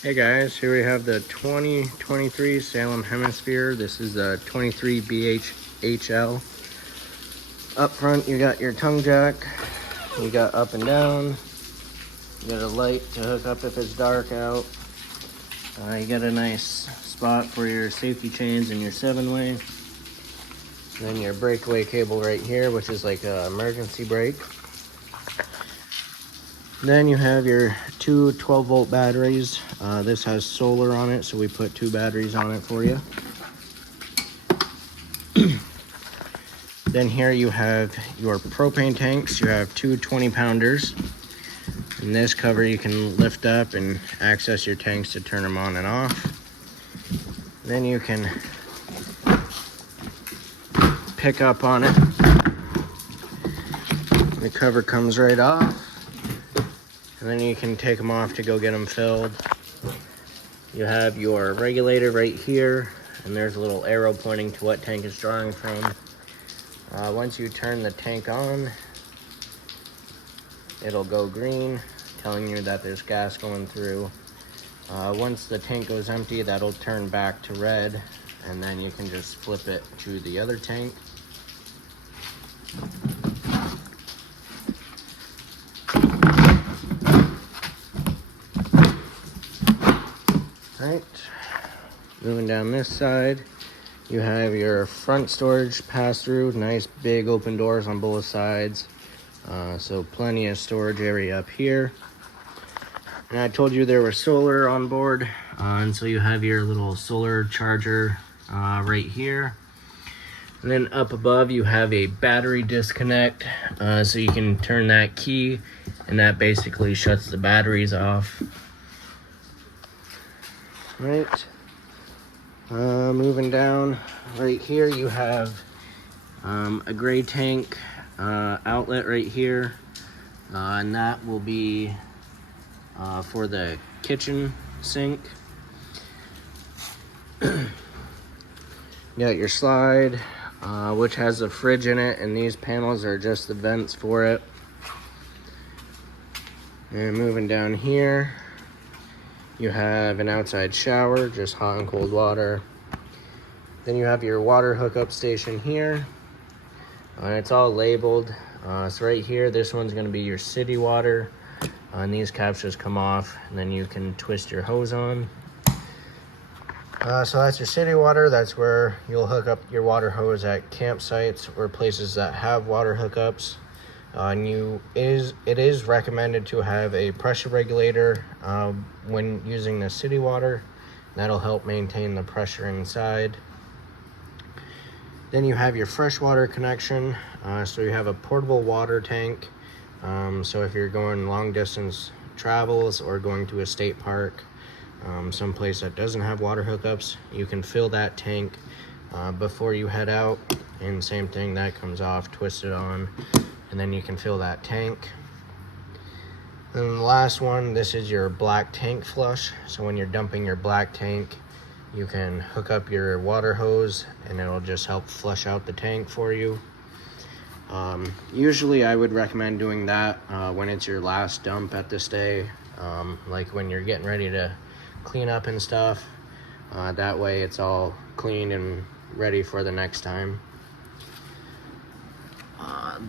Hey guys, here we have the 2023 Salem Hemisphere. This is a 23 BHL. Up front, you got your tongue jack. You got up and down. You got a light to hook up if it's dark out. You got a nice spot for your safety chains and your 7-way. Then your breakaway cable right here, which is like an emergency brake. Then you have your two 12-volt batteries. This has solar on it, so we put two batteries on it for you. Then here you have your propane tanks. You have two 20-pounders. In this cover you can lift up and access your tanks to turn them on and off. Then you can pick up on it. The cover comes right off. And then you can take them off to go get them filled. You have your regulator right here, and there's a little arrow pointing to what tank it's drawing from. Once you turn the tank on, it'll go green, telling you that there's gas going through. Once the tank goes empty, that'll turn back to red, and then you can just flip it to the other tank. Right, moving down this side, you have your front storage pass-through, nice big open doors on both sides, so plenty of storage area up here. And I told you there was solar on board, and so you have your little solar charger right here. And then up above you have a battery disconnect, so you can turn that key, and that basically shuts the batteries off. Right, moving down right here you have a gray tank outlet right here, and that will be for the kitchen sink. You got your slide, which has a fridge in it, and these panels are just the vents for it. And moving down here, you have an outside shower, just hot and cold water. Then you have your water hookup station here. It's all labeled. So right here, this one's gonna be your city water. And these caps just come off, and then you can twist your hose on. So that's your city water. That's where you'll hook up your water hose at campsites or places that have water hookups. It is recommended to have a pressure regulator when using the city water. That'll help maintain the pressure inside. Then you have your freshwater connection. So you have a portable water tank. So if you're going long distance travels or going to a state park, someplace that doesn't have water hookups, you can fill that tank before you head out. And same thing, that comes off, twist it on, and then you can fill that tank. Then the last one, this is your black tank flush. So when you're dumping your black tank, you can hook up your water hose and it'll just help flush out the tank for you. Usually I would recommend doing that when it's your last dump at the stay, like when you're getting ready to clean up and stuff. That way it's all clean and ready for the next time.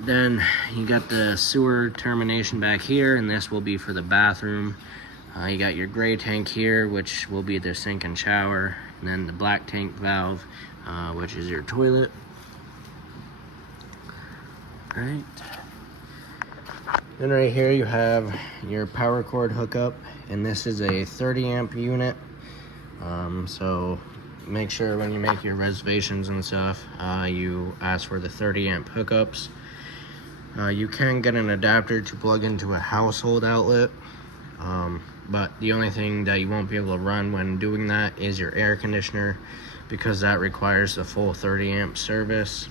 Then you got the sewer termination back here, and this will be for the bathroom. You got your gray tank here, which will be the sink and shower, and then the black tank valve, which is your toilet. Right. Then right here you have your power cord hookup, and this is a 30 amp unit. So make sure when you make your reservations and stuff, you ask for the 30 amp hookups. You can get an adapter to plug into a household outlet, but the only thing that you won't be able to run when doing that is your air conditioner, because that requires a full 30 amp service.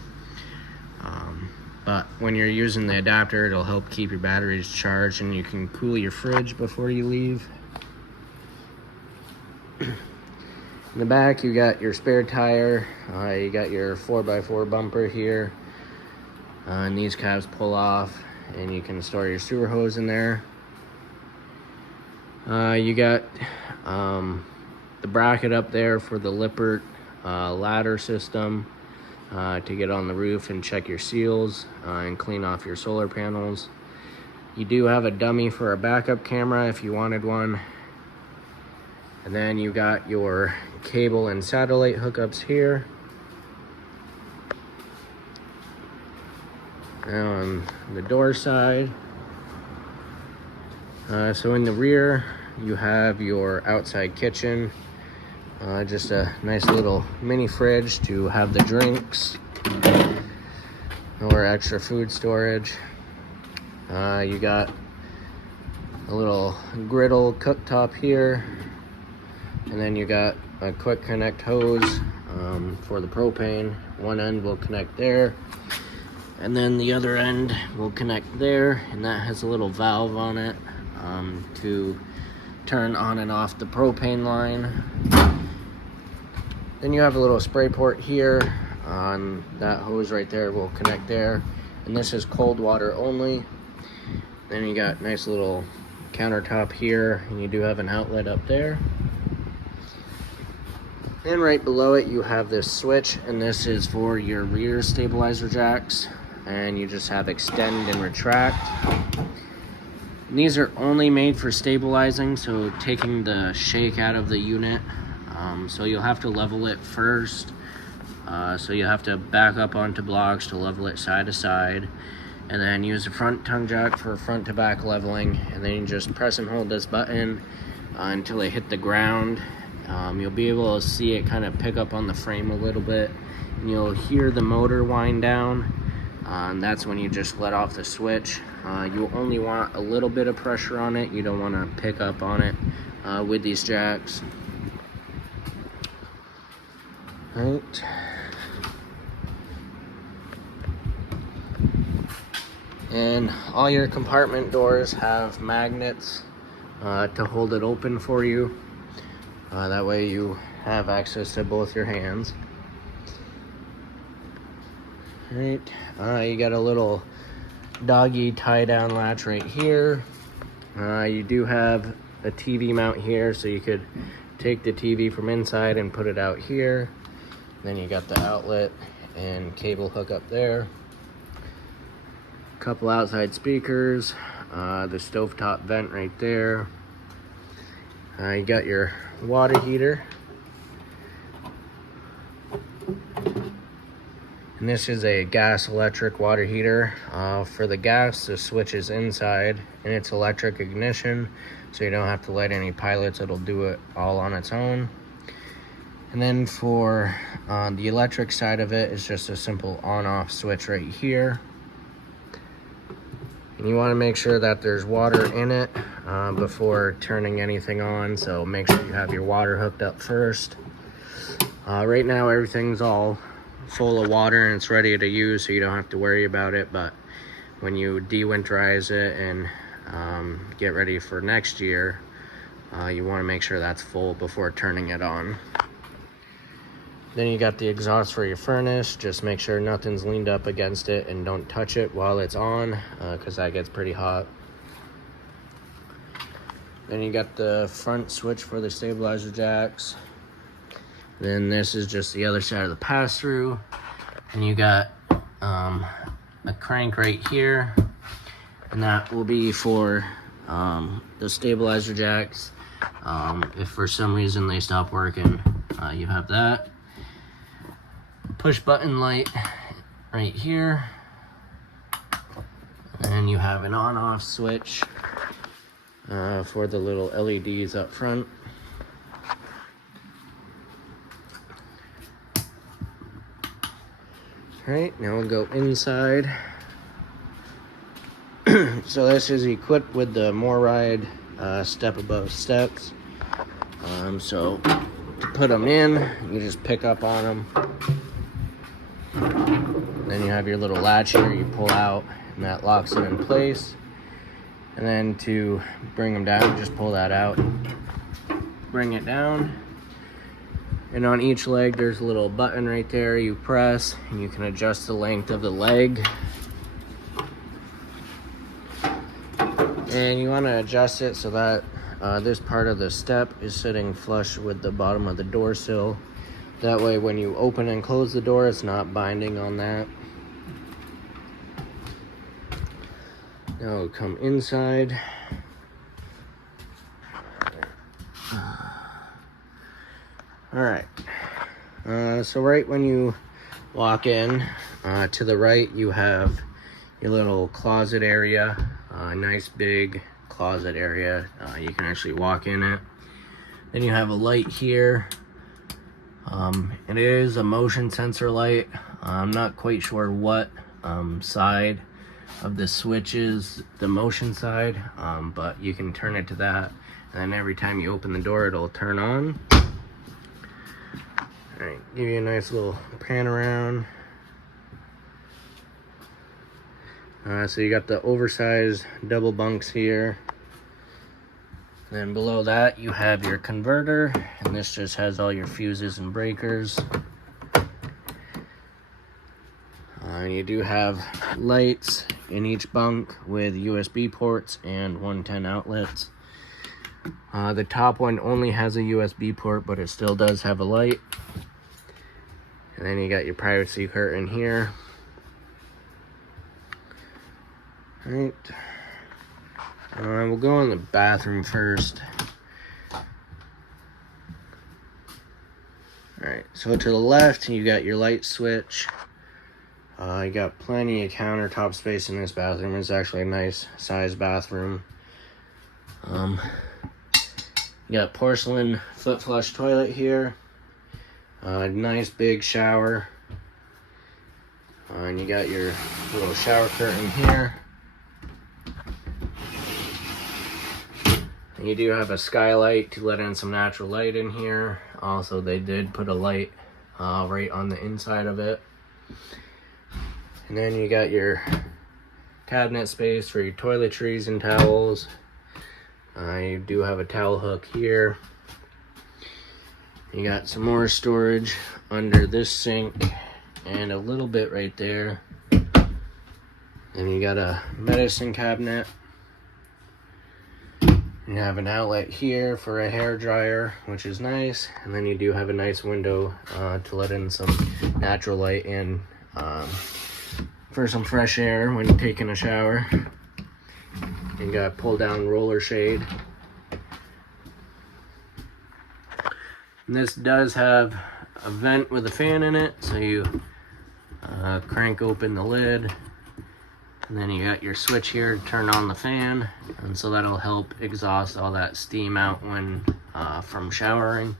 But when you're using the adapter, it'll help keep your batteries charged, and you can cool your fridge before you leave. In the back, you got your spare tire. You got your 4x4 bumper here. And these caps pull off, and you can store your sewer hose in there. You got the bracket up there for the Lippert ladder system to get on the roof and check your seals and clean off your solar panels. You do have a dummy for a backup camera if you wanted one. And then you got your cable and satellite hookups here. Now on the door side, so in the rear you have your outside kitchen, just a nice little mini fridge to have the drinks or extra food storage. You got a little griddle cooktop here, and then you got a quick connect hose for the propane. One end will connect there, and then the other end will connect there, and that has a little valve on it to turn on and off the propane line. Then you have a little spray port here. On that hose right there will connect there, and this is cold water only. Then you got nice little countertop here, and you do have an outlet up there. And right below it you have this switch, and this is for your rear stabilizer jacks, and you just have extend and retract. And these are only made for stabilizing, so taking the shake out of the unit. So you'll have to level it first. So you have to back up onto blocks to level it side to side, and then use the front tongue jack for front to back leveling, and then you just press and hold this button until they hit the ground. You'll be able to see it kind of pick up on the frame a little bit, and you'll hear the motor wind down, and that's when you just let off the switch. You only want a little bit of pressure on it. You don't want to pick up on it with these jacks. Right. And all your compartment doors have magnets to hold it open for you. That way you have access to both your hands. Right. You got a little doggy tie down latch right here. You do have a TV mount here, so you could take the TV from inside and put it out here. Then you got the outlet and cable hookup there. Couple outside speakers, the stovetop vent right there. You got your water heater. And this is a gas electric water heater. For the gas, the switch is inside, and it's electric ignition, so you don't have to light any pilots. It'll do it all on its own. And then for the electric side of it, it's just a simple on-off switch right here. And you want to make sure that there's water in it before turning anything on, so make sure you have your water hooked up first. Right now everything's all full of water and it's ready to use, so you don't have to worry about it, but when you de-winterize it and get ready for next year, you want to make sure that's full before turning it on. Then you got the exhaust for your furnace. Just make sure nothing's leaned up against it and don't touch it while it's on, because that gets pretty hot. Then you got the front switch for the stabilizer jacks. Then this is just the other side of the pass-through. And you got a crank right here, and that will be for the stabilizer jacks. If for some reason they stop working, you have that. Push button light right here, and you have an on-off switch for the little LEDs up front. Alright, now we'll go inside. So this is equipped with the MORride step above steps. So to put them in, you just pick up on them. Then you have your little latch here you pull out, and that locks it in place. And then to bring them down, just pull that out, bring it down. And on each leg there's a little button right there you press, and you can adjust the length of the leg. And you want to adjust it so that this part of the step is sitting flush with the bottom of the door sill. That way when you open and close the door, it's not binding on that. Now we'll come inside. Alright, so right when you walk in, to the right you have your little closet area, a nice big closet area. You can actually walk in it. Then you have a light here. It is a motion sensor light. I'm not quite sure what side of the switch is the motion side, but you can turn it to that, and then every time you open the door it'll turn on. Alright, give you a nice little pan around. So you got the oversized double bunks here. Then below that you have your converter, and this just has all your fuses and breakers. You do have lights in each bunk with USB ports and 110 outlets. The top one only has a USB port, but it still does have a light. And then you got your privacy curtain here. Alright. We'll go in the bathroom first. Alright, so to the left you got your light switch. You got plenty of countertop space in this bathroom. It's actually a nice sized bathroom. You got porcelain foot flush toilet here. Nice big shower. And you got your little shower curtain here. And you do have a skylight to let in some natural light in here. Also, they did put a light right on the inside of it. And then you got your cabinet space for your toiletries and towels. You do have a towel hook here. You got some more storage under this sink and a little bit right there. And you got a medicine cabinet. You have an outlet here for a hair dryer, which is nice. And then you do have a nice window to let in some natural light in for some fresh air when you're taking a shower. You got pull down roller shade. And this does have a vent with a fan in it, so you crank open the lid, and then you got your switch here to turn on the fan, and so that'll help exhaust all that steam out when from showering.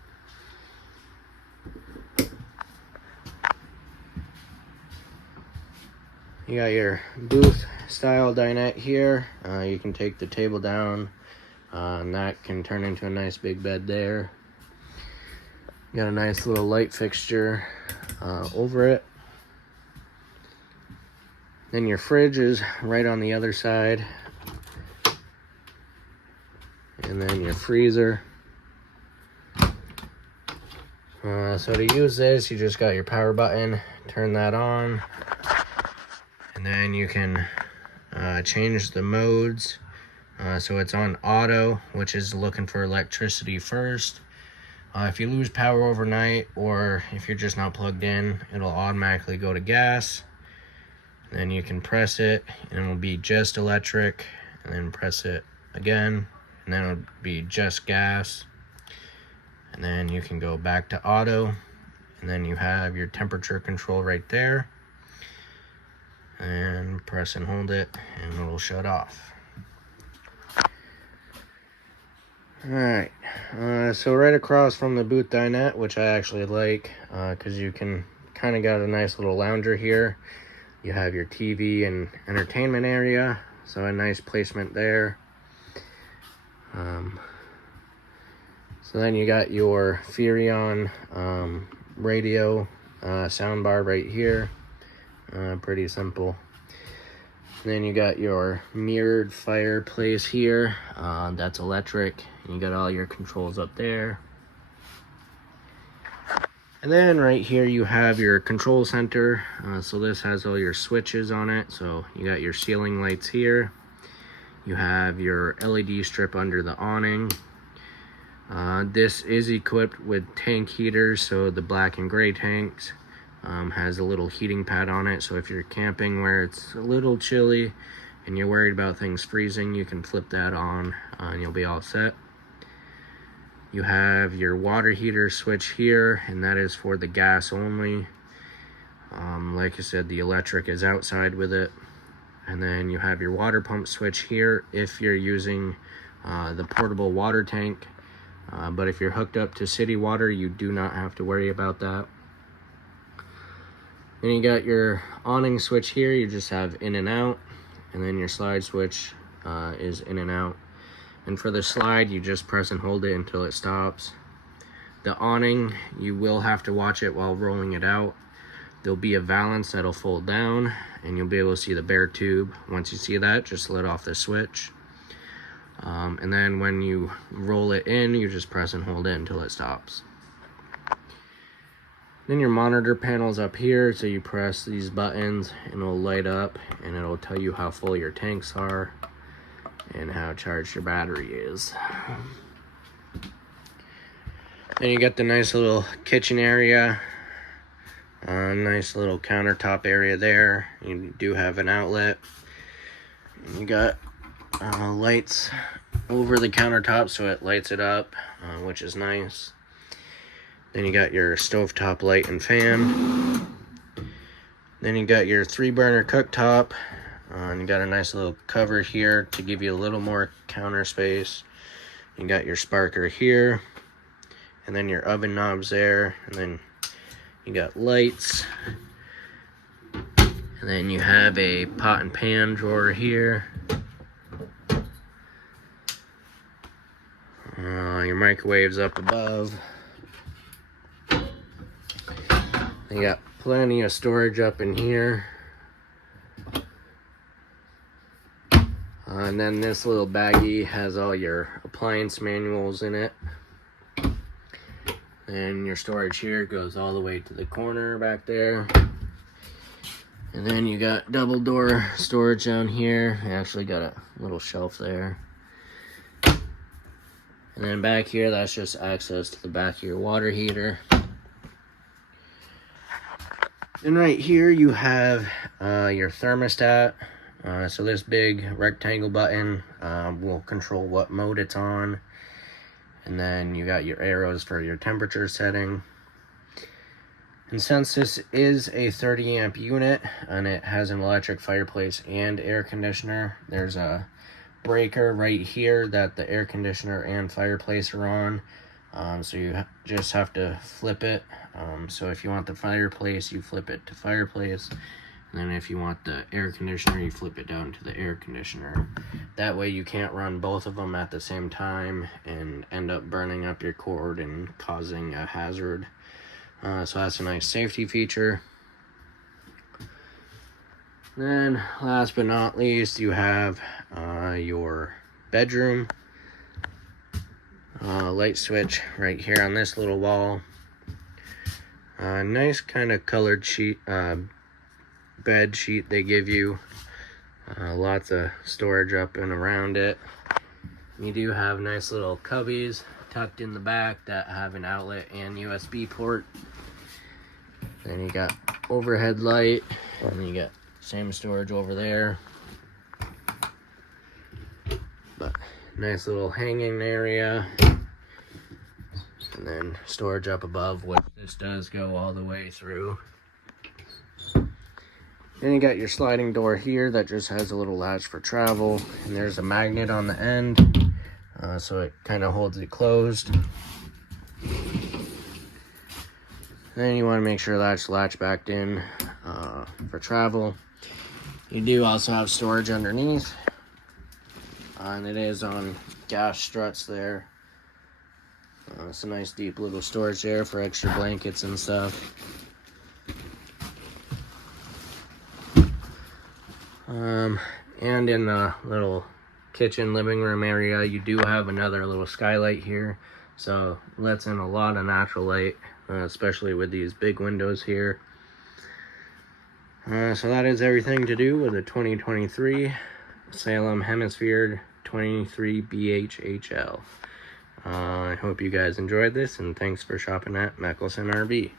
You got your booth style dinette here. You can take the table down, and that can turn into a nice big bed there. You got a nice little light fixture over it. Then your fridge is right on the other side. And then your freezer. So to use this, you just got your power button, turn that on. And then you can change the modes. So it's on auto, which is looking for electricity first. If you lose power overnight, or if you're just not plugged in, it'll automatically go to gas. Then you can press it and it'll be just electric, and then press it again and then it'll be just gas. And then you can go back to auto, and then you have your temperature control right there, and press and hold it and it'll shut off. Alright, so right across from the booth dinette, which I actually like, because you can kind of got a nice little lounger here. You have your TV and entertainment area, so a nice placement there. So then you got your Furion radio soundbar right here. Pretty simple. And then you got your mirrored fireplace here. That's electric. And you got all your controls up there. And then right here you have your control center. So this has all your switches on it. So you got your ceiling lights here. You have your LED strip under the awning. This is equipped with tank heaters, so the black and gray tanks has a little heating pad on it, so if you're camping where it's a little chilly and you're worried about things freezing, you can flip that on and you'll be all set. You have your water heater switch here, and that is for the gas only. Like I said, the electric is outside with it. And then you have your water pump switch here if you're using the portable water tank. But if you're hooked up to city water, you do not have to worry about that. Then you got your awning switch here. You just have in and out. And then your slide switch is in and out. And for the slide, you just press and hold it until it stops. The awning, you will have to watch it while rolling it out. There'll be a valance that'll fold down, and you'll be able to see the bare tube. Once you see that, just let off the switch. And then when you roll it in, you just press and hold it until it stops. Then your monitor panel's up here, so you press these buttons and it'll light up and it'll tell you how full your tanks are and how charged your battery is. Then you got the nice little kitchen area, nice little countertop area there. You do have an outlet. And you got lights over the countertop, so it lights it up, which is nice. Then you got your stovetop light and fan. Then you got your 3-burner cooktop. And you got a nice little cover here to give you a little more counter space. You got your sparker here, and then your oven knobs there, and then you got lights, and then you have a pot and pan drawer here. Your microwave's up above. You got plenty of storage up in here. And then this little baggie has all your appliance manuals in it. And your storage here goes all the way to the corner back there. And then you got double door storage down here. You actually got a little shelf there. And then back here, that's just access to the back of your water heater. And right here you have your thermostat. So this big rectangle button will control what mode it's on. And then you got your arrows for your temperature setting. And since this is a 30 amp unit and it has an electric fireplace and air conditioner, there's a breaker right here that the air conditioner and fireplace are on. So you just have to flip it. So if you want the fireplace, you flip it to fireplace. And then if you want the air conditioner, you flip it down to the air conditioner. That way you can't run both of them at the same time and end up burning up your cord and causing a hazard. So that's a nice safety feature. Then last but not least, you have your bedroom. Light switch right here on this little wall. Nice kind of colored sheet, bed sheet they give you. Lots of storage up and around it. You do have nice little cubbies tucked in the back that have an outlet and USB port. Then you got overhead light, and then you got same storage over there. But nice little hanging area. And then storage up above, which this does go all the way through. Then you got your sliding door here that just has a little latch for travel, and there's a magnet on the end, so it kind of holds it closed. Then you want to make sure that's latched back in for travel. You do also have storage underneath, and it is on gas struts there. It's a nice deep little storage there for extra blankets and stuff. And in the little kitchen living room area, you do have another little skylight here, so it lets in a lot of natural light, especially with these big windows here. So that is everything to do with the 2023 Salem Hemisphere 23 BHHL. I hope you guys enjoyed this, and thanks for shopping at Mickelson RV.